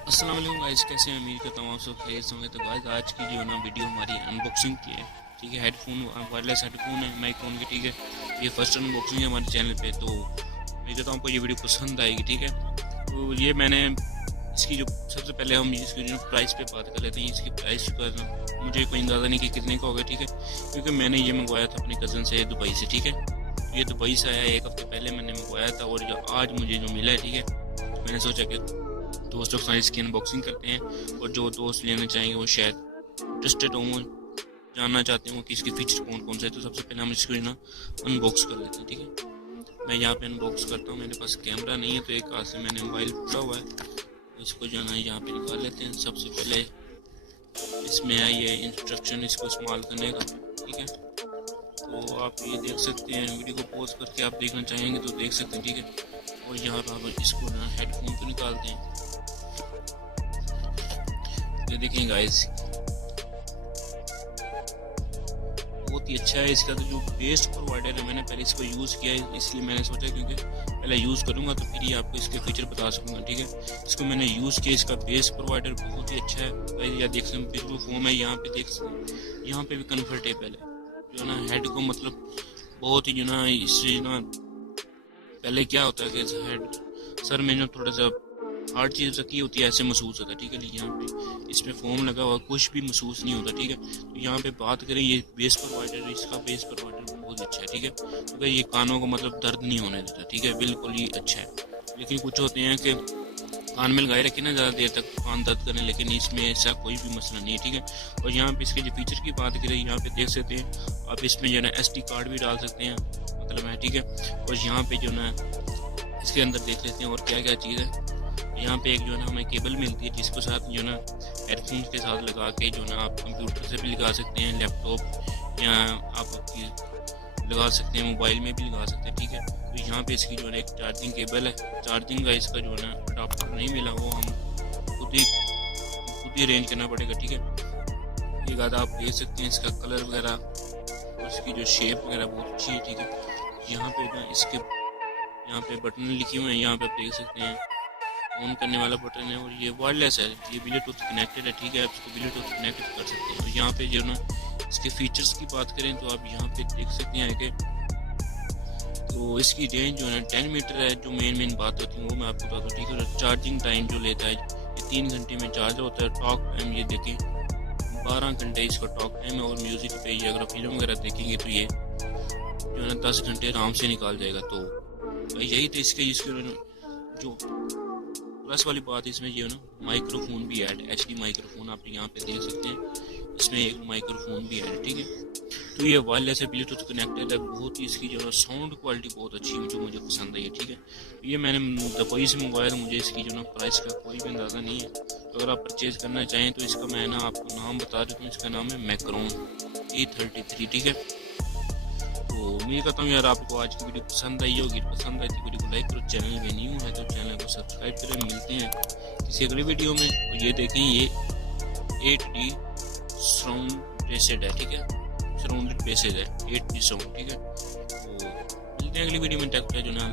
अस्सलाम वालेकुम गाइस, कैसे हैं? उम्मीद करता हूँ आप सब खैरियत से होंगे। तो गाइस आज की जो ना वीडियो हमारी अनबॉक्सिंग की है, ठीक है। हेडफोन वायरलेस हेडफोन है माइक्रोन के, ठीक है। ये फर्स्ट अनबॉक्सिंग है हमारे चैनल पे, तो उम्मीद करता हूँ आपको ये वीडियो पसंद आएगी, ठीक है। तो ये मैंने इसकी जो सबसे पहले हम इसकी जो प्राइस पे बात कर लेते हैं। इसकी प्राइस का ना मुझे कोई अंदाज़ा नहीं कि कितने का होगा, ठीक है, क्योंकि मैंने ये मंगवाया था अपने कज़न से दुबई से, ठीक है। ये दुबई से आया, एक हफ्ते पहले मैंने मंगवाया था और जो आज मुझे जो मिला है, ठीक है, मैंने सोचा कि दोस्तों के साथ इसकी अनबॉक्सिंग करते हैं और जो दोस्त लेना चाहेंगे वो शायद इंटरेस्टेड हों, जानना चाहते हो कि इसके फीचर कौन कौन से हैं। तो सबसे पहले हम इसको ना अनबॉक्स कर लेते हैं, ठीक है। मैं यहाँ पे अनबॉक्स करता हूँ। मेरे पास कैमरा नहीं है तो एक हाथ से मैंने मोबाइल पकड़ा हुआ है, इसको जो है ना यहाँ पे निकाल लेते हैं। सबसे पहले इसमें है ये इंस्ट्रक्शन इसको इस्तेमाल करने का, ठीक है। तो आप ये देख सकते हैं, वीडियो को पॉज करके आप देखना चाहेंगे तो देख सकते हैं, ठीक है। और यहाँ पर हम इसको ना हेडफोन को निकालते हैं। ये देखें गाइस, बहुत ही अच्छा है। इसका तो जो बेस्ट प्रोवाइडर है, मैंने पहले इसको यूज़ किया है, इसलिए मैंने सोचा क्योंकि पहले यूज़ करूँगा तो फिर ही आपको इसके फीचर बता सकूँगा, ठीक है। इसको मैंने यूज़ किया, इसका बेस्ट प्रोवाइडर बहुत ही अच्छा है। या देख सकते हैं बिल्कुल फोम है, यहाँ पे देख सकते हैं, यहाँ पे भी कन्फर्टेबल है जो ना हेड को, मतलब बहुत ही जो ना इससे ना पहले क्या होता है कि हेड सर में जो थोड़ा सा हार्ड चीज़ रखी होती है ऐसे महसूस होता है, ठीक है। यहाँ पे इसमें फोम लगा हुआ, कुछ भी महसूस नहीं होता, ठीक है। तो यहाँ पे बात करें ये बेस प्रोवाइडर, इसका बेस प्रोवाइडर बहुत अच्छा है, ठीक है, क्योंकि ये कानों को मतलब दर्द नहीं होने देता, ठीक है, बिल्कुल ही अच्छा है। लेकिन कुछ होते हैं कि कान में लगाए रखे ना ज़्यादा देर तक कान दर्द करें, लेकिन इसमें ऐसा कोई भी मसला नहीं है, ठीक है। और यहाँ पे इसके जो फीचर की बात करें, यहाँ पे देख सकते हैं आप, इसमें जो है ना SD कार्ड भी डाल सकते हैं, मतलब है, ठीक है। और यहाँ पे जो ना इसके अंदर देख लेते हैं और क्या क्या चीज़ है। यहाँ पे एक जो है ना हमें केबल मिलती है, जिसको साथ जो ना हेडफोन्स के साथ लगा के जो ना आप कंप्यूटर से भी लगा सकते हैं, लैपटॉप या आप आपकी लगा सकते हैं, मोबाइल में भी लगा सकते हैं, ठीक है। तो यहाँ पे इसकी जो है एक चार्जिंग केबल है, चार्जिंग का इसका जो है ना अडाप्टर नहीं मिला, वो हम खुद ही अरेंज करना पड़ेगा, ठीक है। ये गादा आप देख सकते हैं, इसका कलर वगैरह और इसकी जो शेप वगैरह बहुत अच्छी है, ठीक है। यहाँ पे ना इसके यहाँ पे बटन लिखे हुए हैं, यहाँ पे आप देख सकते हैं ऑन करने वाला बटन है, और ये वायरलेस है, ये ब्लूटूथ कनेक्टेड है, ठीक है। आप इसको ब्लूटूथ कनेक्ट कर सकते हैं। और यहाँ पे जो ना इसके फीचर्स की बात करें तो आप यहाँ पे देख सकते हैं कि तो इसकी रेंज जो है 10 मीटर है। जो मेन बात होती है वो मैं आपको बता दूँ, ठीक है। और चार्जिंग टाइम जो लेता है ये 3 घंटे में चार्ज होता है। टॉक टाइम ये देखें 12 घंटे इसका टॉक टाइम है। और म्यूज़िक पे ये अगर फिल्म वगैरह देखेंगे तो ये जो है 10 घंटे आराम से निकाल जाएगा। तो यही तो इसके जो प्लस वाली बात इसमें ये है ना, माइक्रोफोन भी ऐड, HD माइक्रोफोन आप यहाँ पे देख सकते हैं, इसमें एक माइक्रोफोन भी ऐड, ठीक है। तो ये वायरलेस है, ब्लूटूथ कनेक्टेड है, बहुत ही इसकी जो है साउंड क्वालिटी बहुत अच्छी है, जो मुझे पसंद आई है, ठीक है। तो ये मैंने दुबई से मंगवाया, तो मुझे इसकी जो ना प्राइस का कोई भी अंदाज़ा नहीं है। तो अगर आप परचेज़ करना चाहें तो इसका मैं ना आपको नाम बता देता हूँ, इसका नाम है मैकरॉन P33, ठीक है। तो उम्मीद करता हूँ यार आपको आज की वीडियो पसंद आई होगी। पसंद आई तो वीडियो को लाइक करो, चैनल में न्यू है तो चैनल को सब्सक्राइब करें। मिलते हैं किसी अगली वीडियो में। और ये देखें, ये 8D साउंड बेस्ड है, ठीक है, सराउंडेड बेस्ड है, 8D साउंड, ठीक है। तो मिलते हैं अगली वीडियो में, टेक जो ना।